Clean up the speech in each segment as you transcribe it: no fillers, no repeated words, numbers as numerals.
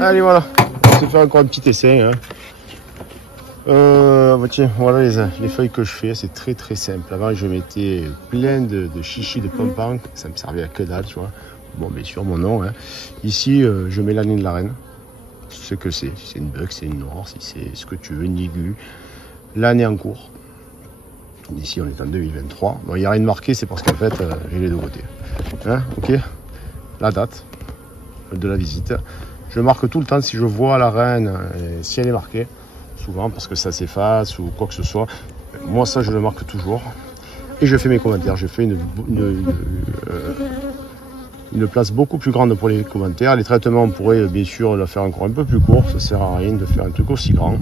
Allez, voilà. On va se faire encore un petit essai. Hein. Bah tiens, voilà les feuilles que je fais. C'est très très simple. Avant, je mettais plein de chichis de pompons. Ça me servait à que dalle, tu vois. Bon, bien sûr, mon nom. Hein. Ici, je mets l'année de la reine. Ce que c'est. Si c'est une buck, c'est une noire. Si c'est ce que tu veux, une aiguë. L'année en cours. Ici, on est en 2023. Bon, il n'y a rien de marqué. C'est parce qu'en fait, j'ai les deux côtés. Hein, ok. La date de la visite. Je marque tout le temps si je vois la reine, si elle est marquée, souvent parce que ça s'efface ou quoi que ce soit. Moi, ça, je le marque toujours. Et je fais mes commentaires. Je fais une place beaucoup plus grande pour les commentaires. Les traitements, on pourrait bien sûr la faire encore un peu plus court. Ça ne sert à rien de faire un truc aussi grand.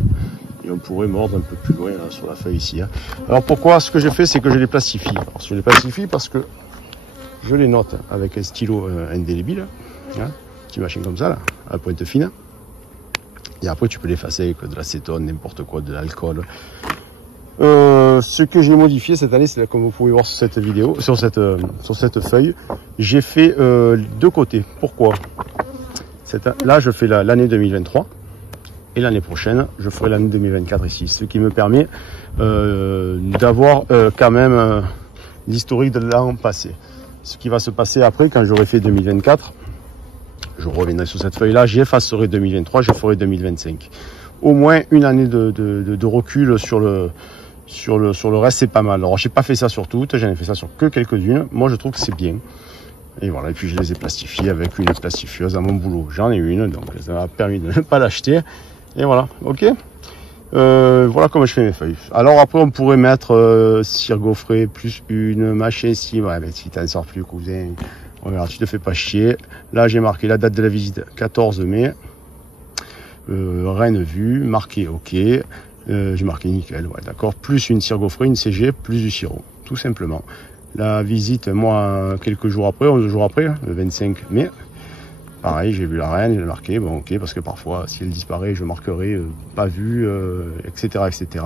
Et on pourrait mordre un peu plus loin là, sur la feuille ici. Hein. Alors pourquoi? Ce que je fais, c'est que je les plastifie. Alors, je les plastifie parce que je les note avec un stylo indélébile. Hein. Petit machine comme ça, là, à la pointe fine. Et après, tu peux l'effacer avec de l'acétone, n'importe quoi, de l'alcool. Ce que j'ai modifié cette année, c'est comme vous pouvez voir sur cette vidéo, sur cette feuille, j'ai fait deux côtés. Pourquoi? Là, je fais l'année 2023 et l'année prochaine, je ferai l'année 2024 ici. Ce qui me permet d'avoir quand même l'historique de l'an passé. Ce qui va se passer après, quand j'aurai fait 2024, je reviendrai sur cette feuille-là, j'effacerai 2023, je ferai 2025. Au moins une année de recul sur le reste, c'est pas mal. Alors, j'ai pas fait ça sur toutes, j'en ai fait ça sur que quelques-unes. Moi, je trouve que c'est bien. Et voilà, et puis je les ai plastifiées avec une plastifieuse à mon boulot. J'en ai une, donc ça m'a permis de ne pas l'acheter. Et voilà, ok. Voilà comment je fais mes feuilles. Alors après, on pourrait mettre cire gaufrée plus une machin ici. Ouais, mais si t'en sors plus, cousin. Regarde, tu te fais pas chier. Là, j'ai marqué la date de la visite, 14 mai. Reine vue, marqué OK. J'ai marqué nickel, ouais, d'accord. Plus une cire gaufrée, une CG, plus du sirop, tout simplement. La visite, moi, quelques jours après, 11 jours après, le 25 mai. Pareil, j'ai vu la reine, j'ai marqué, bon OK, parce que parfois, si elle disparaît, je marquerai pas vu, etc., etc.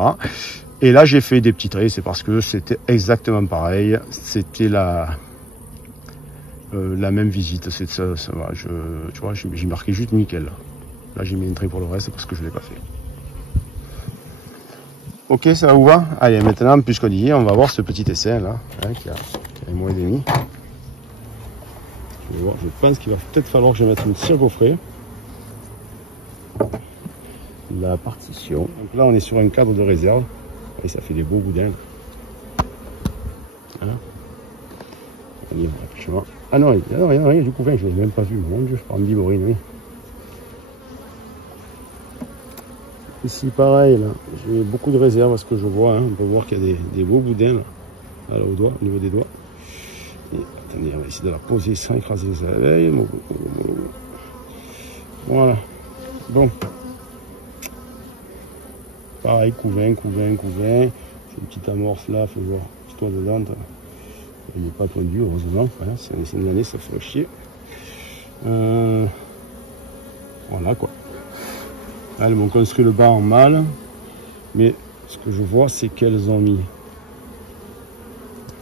Et là, j'ai fait des petits traits, c'est parce que c'était exactement pareil. C'était la même visite, c'est ça, tu vois, j'ai marqué juste nickel. Là, j'ai mis un trait pour le reste parce que je ne l'ai pas fait. Ok, ça vous va? Allez, maintenant, puisqu'on y est, on va voir ce petit essai là, hein, qui a un mois et demi. Je pense qu'il va peut-être falloir que je mette une cire gaufrée. La partition. Donc là, on est sur un cadre de réserve. Et ça fait des beaux boudins. Hein? Ah non, il n'y a rien du couvain, je ne l'ai même pas vu. Mon Dieu, je prends Biborine, oui. Ici, pareil, là, j'ai beaucoup de réserves à ce que je vois. Hein. On peut voir qu'il y a des beaux boudins là, au niveau des doigts. Et, attendez, on va essayer de la poser sans écraser les abeilles. Voilà. Bon. Pareil, couvain. C'est une petite amorce là, faut voir. Histoire de dente. Il n'est pas tondu, heureusement. Hein. C'est une année, ça fait chier. Voilà quoi. Là, elles m'ont construit le bas en mâle. Mais ce que je vois, c'est qu'elles ont mis.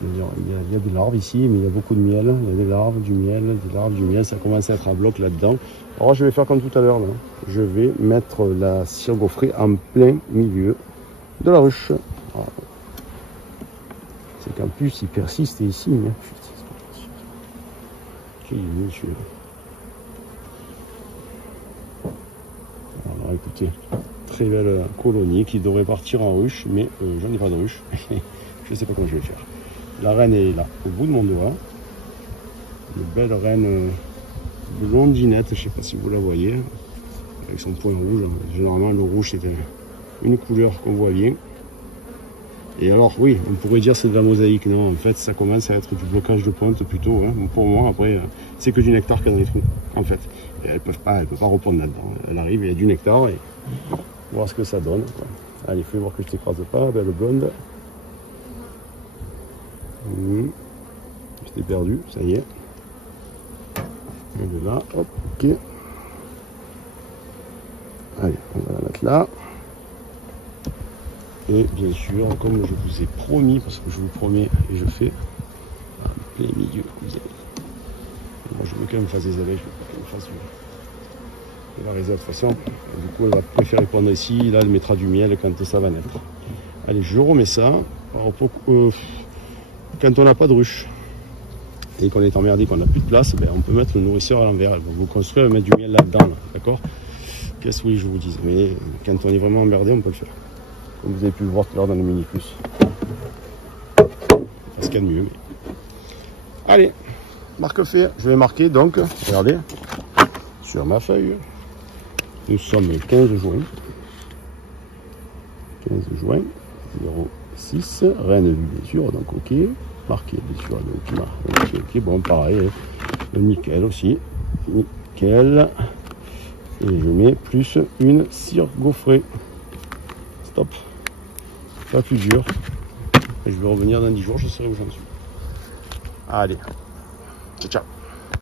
Il y a des larves ici, mais il y a beaucoup de miel. Il y a des larves, du miel, Ça commence à être un bloc là-dedans. Alors, je vais faire comme tout à l'heure. Je vais mettre la cire gaufrée en plein milieu de la ruche. Voilà. C'est qu'en plus, il persiste ici. Hein. Monsieur. Alors, écoutez, très belle colonie qui devrait partir en ruche, mais j'en ai pas de ruche. Je ne sais pas comment je vais faire. La reine est là, au bout de mon doigt. Une belle reine blondinette, je ne sais pas si vous la voyez, avec son point rouge. Généralement, le rouge, c'est une couleur qu'on voit bien. Et alors, oui, on pourrait dire c'est de la mosaïque. Non, en fait, ça commence à être du blocage de pointe plutôt. Hein. Pour moi, après, c'est que du nectar qu'il y a dans les trous, en fait. Et elle ne peut pas répondre là-dedans. Elle arrive, il y a du nectar et voir ce que ça donne. Quoi. Allez, fais voir que je t'écrase pas, belle blonde. Je t'ai perdu, ça y est. Elle est là, hop, ok. Allez, on va la mettre là. Et bien sûr, comme je vous ai promis, parce que je vous promets et je fais, en plein milieu, vous avez. Moi, je veux qu'elle me fasse des abeilles, je veux pas qu'elle me fasse Et la réserve, de toute façon, du coup, elle va préférer pondre ici. Là, elle mettra du miel quand ça va naître. Allez, je remets ça. Alors, quand on n'a pas de ruche et qu'on est emmerdé, qu'on n'a plus de place, ben, on peut mettre le nourrisseur à l'envers. Elle va vous construire et mettre du miel là-dedans, là, d'accord? Qu'est-ce que vous voulez que je vous dise? Mais quand on est vraiment emmerdé, on peut le faire. Comme vous avez pu le voir tout à l'heure dans le mini-plus. C'est ce qu'il y a de mieux. Mais... Allez, marque fait. Je vais marquer donc, regardez, sur ma feuille. Nous sommes le 15 juin. 15 juin, 06, rien de vu bien sûr, donc ok. Marqué bien sûr, donc ok, bon pareil, le nickel aussi. Nickel. Et je mets plus une cire gaufrée. Stop. Pas plus dur. Et je vais revenir dans 10 jours, je saurai où j'en suis. Allez. Ciao, ciao.